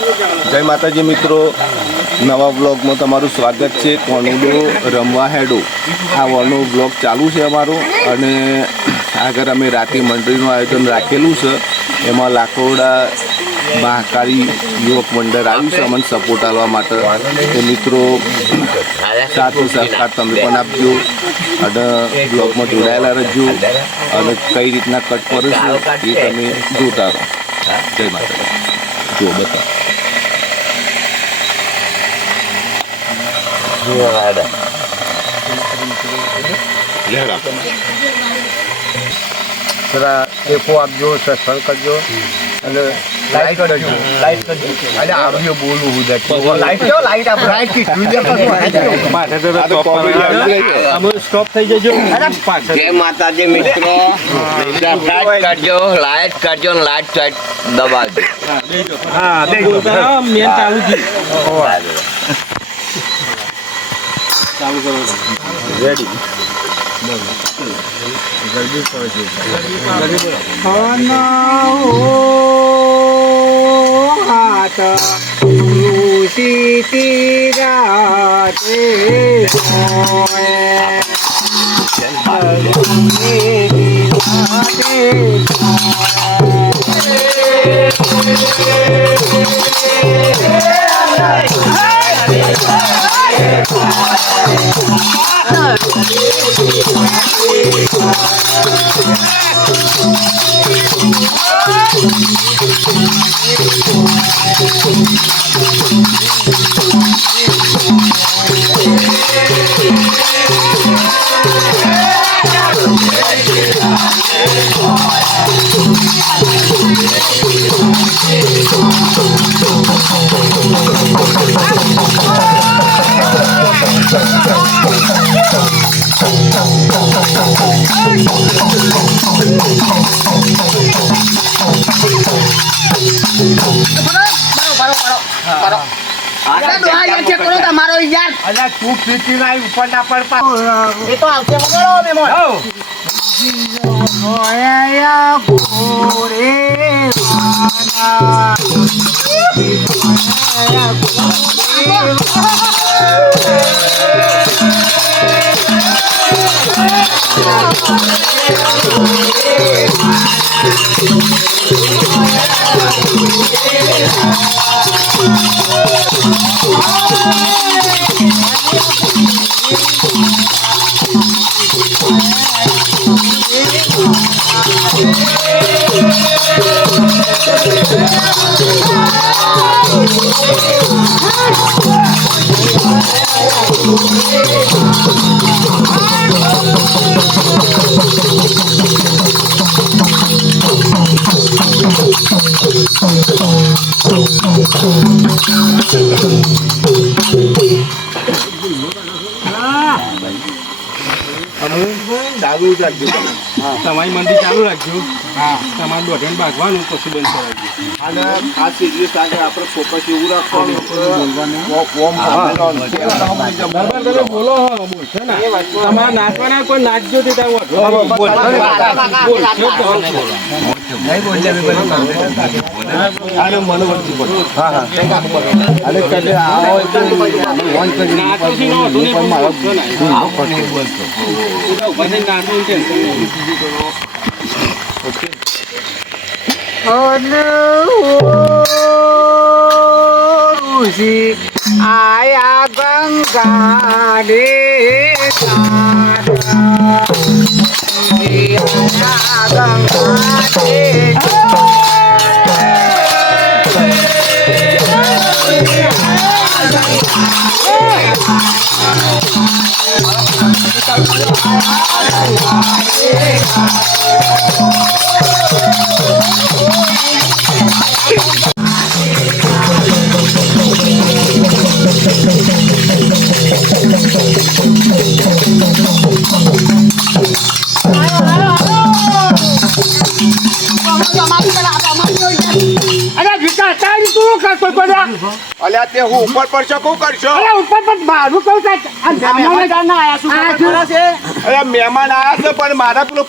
જય માતાજી મિત્રો, નવા બ્લોગમાં તમારું સ્વાગત છે. કોનુડો રમવા હેડો આ વોનો બ્લોગ ચાલુ છે અમારો. અને આગળ અમે રાતે મંડળીનું આયોજન રાખેલું છે. એમાં લાકોડા મહાકાળી યુવક મંડળ આવ્યું છે અમને સપોર્ટ આપવા માટે. તો મિત્રો સાથ સહકાર તમે પણ આપજો અને બ્લોગમાં જોડાયેલા રહેજો અને કઈ રીતના કટ કરો છો એ તમે જોતા રહો. જય માતાજી. જો બતા જરા ટેકો આપજો, સત્સંગ કરજો અને લાઈટ કરજો. એટલે આવ્યો બોલું હું લાઈટ કેવો લાઈટ આપણે સ્ટોપ થઈ જજો. જય માતાજી મિત્રો, સબસ્ક્રાઇબ કરજો, લાઈક કરજો ને લાઈટ સાઈડ દબાવજો. હા મેન ચાલુ છે. ચાલુ કરો રેડી. ગરબી પડે છે. હાથ ઋષિ રાતે તમારો યાર તું પીટી લાઈ ઉપર ના પડતા એ તો આવશે વગરો મેમોન. તમારી મંદિર ચાલુ રાખજો. તમારે દોઢ ભાગવાનું પછી બંધ કરાવજો. અને આ સિરિયસ આગળ આપણે ફોકસ એવું રાખવાનું તમે બોલો બોલશે ને તમારે નાચવાના કોઈ નાચજો તે આયા ગંગા રે અલ્યા તે હું ઉપર પડશો શું કરશો? ઉપર પણ મારું કહું અરે મહેમાન આયા છે પણ મારા પેલું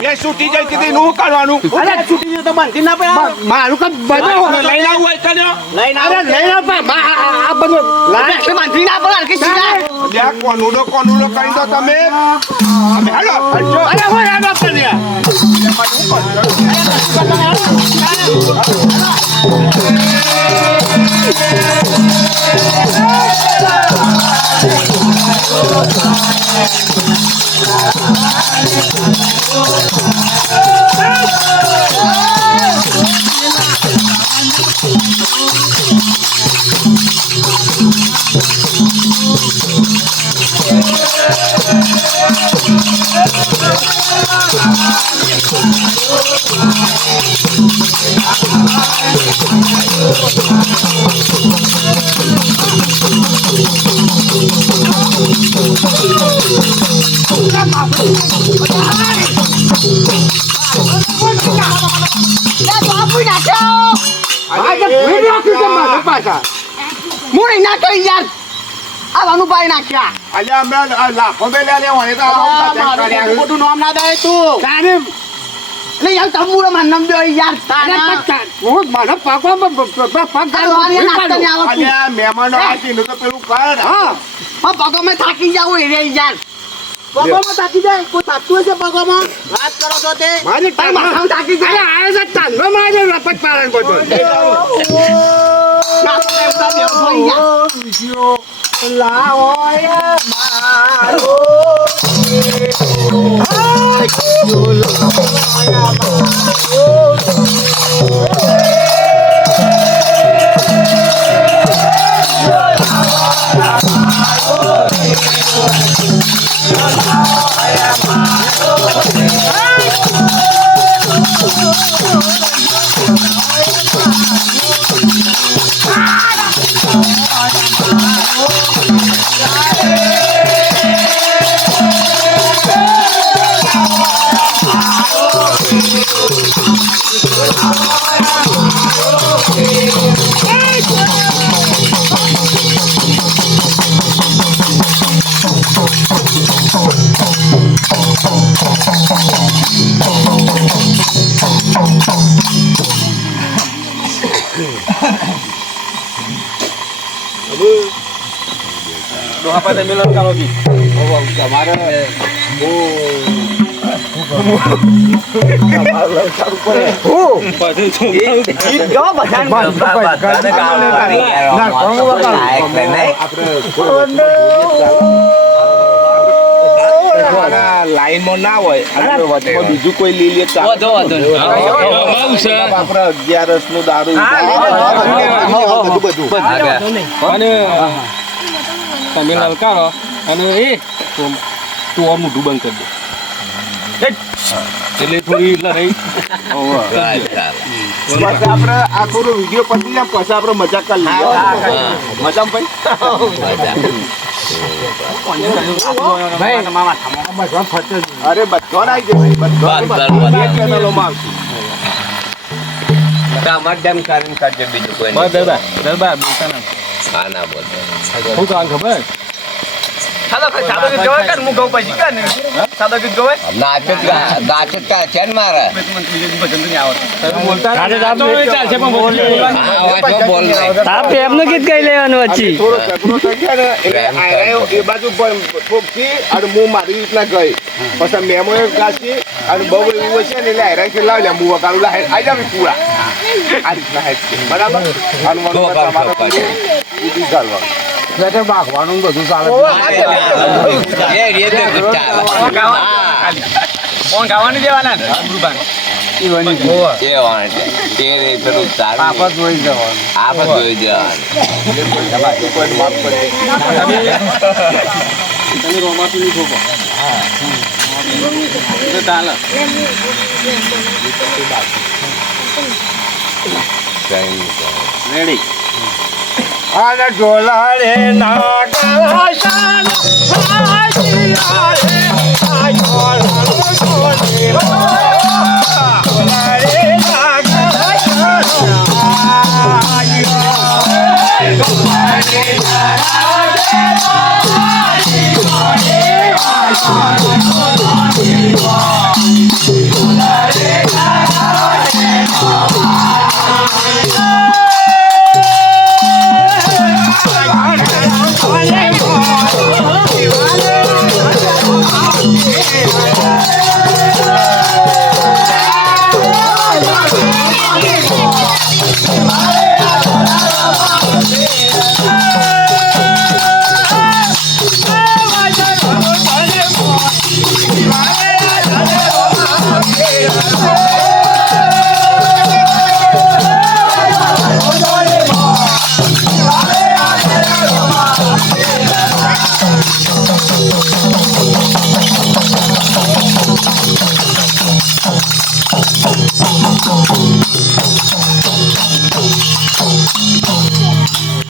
બે છૂટી જાય કીધી નું કરવાનું અરે છૂટી જાય તો બંધી ના પડે મારું કામ બધું લઈને આવું હોય તને લઈને આ બધું લાઈટ બંધી ના પડે કે સીધા લ્યા કોનુડો કરી દો તમે હેલો અરે હું આ બાપ ને અલ્યા અમે લાખો બે લે વણે તો ખોટું નામ ના દે તું એટલે યાર તમુરો માર નામ દે યાર હું મને અલ્યા મહેમાનો આવીને તો પેલું કર પગોમાં થાકી જાવ રે યાર પગોમાં થાકી જાય કોઈ થાકતું હશે પગોમાં વાત કરો છો તે માથામાં થાકી જાય આવે છે તાંડો મારે રપટ પાડન બધો ડોહા તમે લંકારો કી તમારે લાઈનમાં ના હોય બીજું કોઈ લઈ લે આપડે 11 નું દારૂ બધું અને તમે લલકારો અને એ તું મોઢું બંધ કરી દે એટલે થોડી લડાઈ પછી આપણે આ થોડો વિડીયો પતી જાય પછી આપણે મજાક કરી લઈએ મજામાં અરે બધો ના આવી ચેનલોમાં ટમાટમ કરીને કરજો બીજું કોઈ બસ દરબાર બોલતા ના હા ના બોલતો શું કામ ખબર નાચત કા છે ને મારે બોલતા ચાલશે પણ બોલ એમનું ગીત કઈ લેવાનું પછી થોડો ઝઘડો થઈ ગયા ને એટલે આયરાએ એ બાજુ ઠોકથી અને હું મારી રીતના ગઈ પછી મેમો એ ગાછી અને બહુ એવું હશે ને એટલે આયરાએ કે લાવ લે હું વગાડું લા આઈ જાવ પૂરા આ રીતના હેડ છે બરાબર બીજું ચાલવા એટલે ભાગવાનું બધું ચાલે ગાવાની દેવાના આપત જોઈ જવાનું તમે રોમાતું નહીં ખોખો તો ચાલે રેડી અને ઢોલાડે નાગરાશાન ભાજીયા રે આયોળનો ઢોલે ઢોલાડે નાગરાશાન આયો ઢોલાડે